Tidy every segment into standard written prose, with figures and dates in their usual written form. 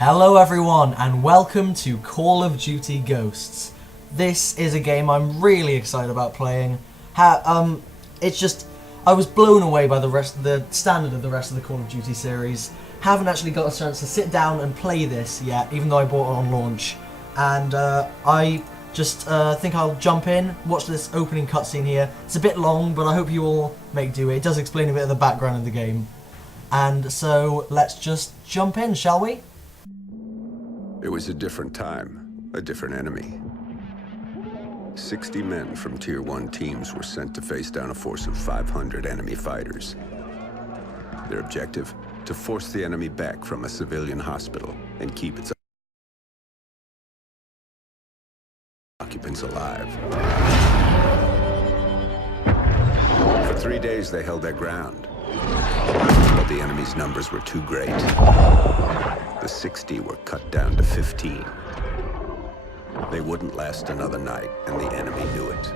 Hello everyone and welcome to Call of Duty Ghosts. This is a game I'm really excited about playing. It's just, I was blown away by the standard of the rest of the Call of Duty series. Haven't actually got a chance to sit down and play this yet, even though I bought it on launch. And I just think I'll jump in, watch this opening cutscene here. It's a bit long, but I hope you all make do. It does explain a bit of the background of the game. And so let's just jump in, shall we? It was a different time, a different enemy. 60 men from Tier 1 teams were sent to face down a force of 500 enemy fighters. Their objective? To force the enemy back from a civilian hospital and keep its occupants alive. For 3 days they held their ground, but the enemy's numbers were too great. The 60 were cut down to 15. They wouldn't last another night, and the enemy knew it.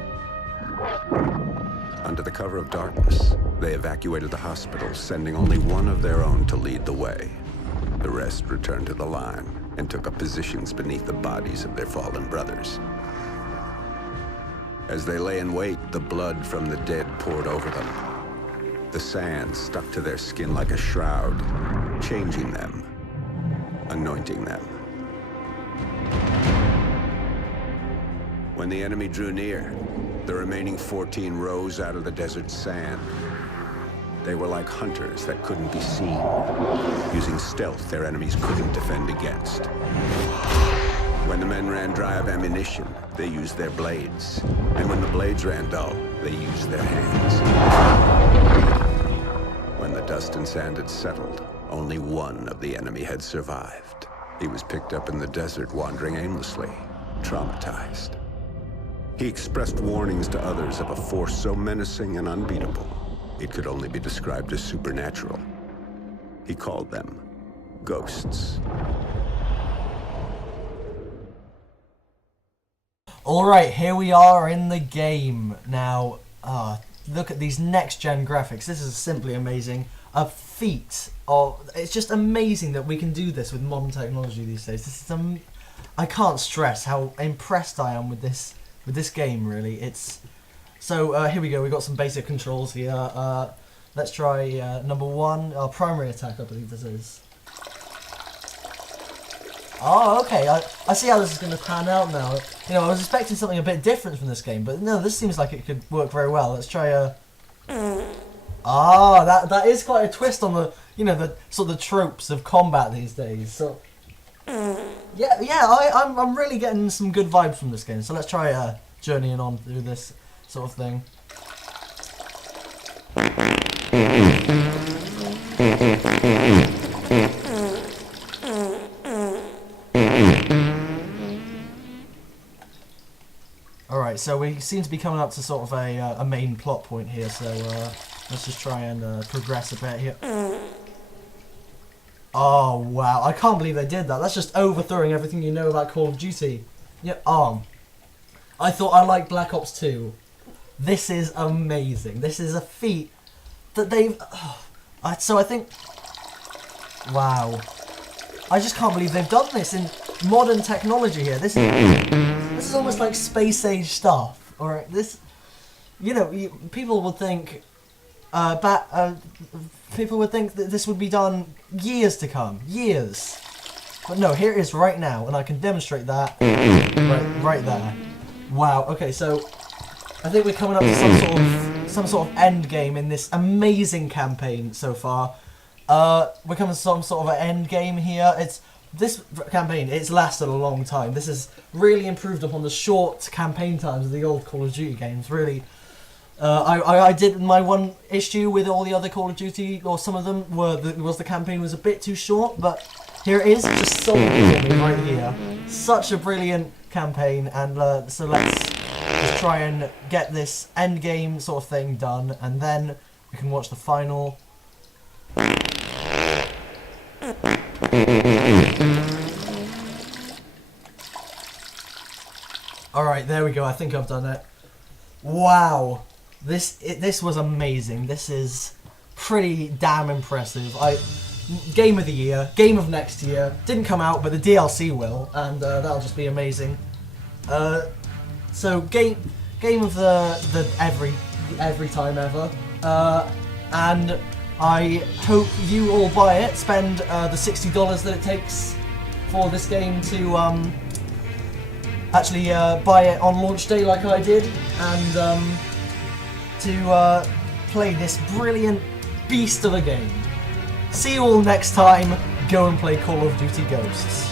Under the cover of darkness, they evacuated the hospital, sending only one of their own to lead the way. The rest returned to the line and took up positions beneath the bodies of their fallen brothers. As they lay in wait, the blood from the dead poured over them. The sand stuck to their skin like a shroud, changing them, anointing them. When the enemy drew near, the remaining 14 rose out of the desert sand. They were like hunters that couldn't be seen, using stealth their enemies couldn't defend against. When the men ran dry of ammunition, they used their blades. And when the blades ran dull, they used their hands. When the dust and sand had settled, only one of the enemy had survived. He was picked up in the desert, wandering aimlessly, traumatized. He expressed warnings to others of a force so menacing and unbeatable, it could only be described as supernatural. He called them ghosts. Alright, here we are in the game. Now, look at these next-gen graphics. This is simply amazing. A feat of... It's just amazing that we can do this with modern technology these days. This is I can't stress how impressed I am with this game, really. It's... So, here we go. We've got some basic controls here. Let's try number one. Our primary attack, I believe this is. Oh, okay. I see how this is going to pan out now. You know, I was expecting something a bit different from this game, but no, this seems like it could work very well. Let's try that is quite a twist on the, you know, the sort of the tropes of combat these days. So, I'm really getting some good vibes from this game. So let's try journeying on through this sort of thing. Alright, so we seem to be coming up to sort of a main plot point here, so let's just try and progress a bit here. Oh, wow, I can't believe they did that. That's just overthrowing everything you know about Call of Duty. Yep, I thought I liked Black Ops 2. This is amazing. This is a feat that they've... so I think... Wow. I just can't believe they've done this in modern technology here. This is almost like space age stuff, or this, you know, people would think, people would think that this would be done years to come, years. But no, here it is right now, and I can demonstrate that right there. Wow. Okay, so I think we're coming up to some sort of end game in this amazing campaign so far. We're coming to some sort of an end game here. This campaign, it's lasted a long time. This has really improved upon the short campaign times of the old Call of Duty games, really. I did my one issue with all the other Call of Duty, or some of them, was the campaign was a bit too short, but here it is, just sold it for me right here. Such a brilliant campaign, and so let's just try and get this end game sort of thing done, and then we can watch the final... Alright, there we go. I think I've done it. Wow. This was amazing. This is pretty damn impressive. game of the year, game of next year. Didn't come out, but the DLC will, and that'll just be amazing. So game of the every time ever, and I hope you all buy it. Spend the $60 that it takes for this game to actually buy it on launch day, like I did, and to play this brilliant beast of a game. See you all next time. Go and play Call of Duty Ghosts.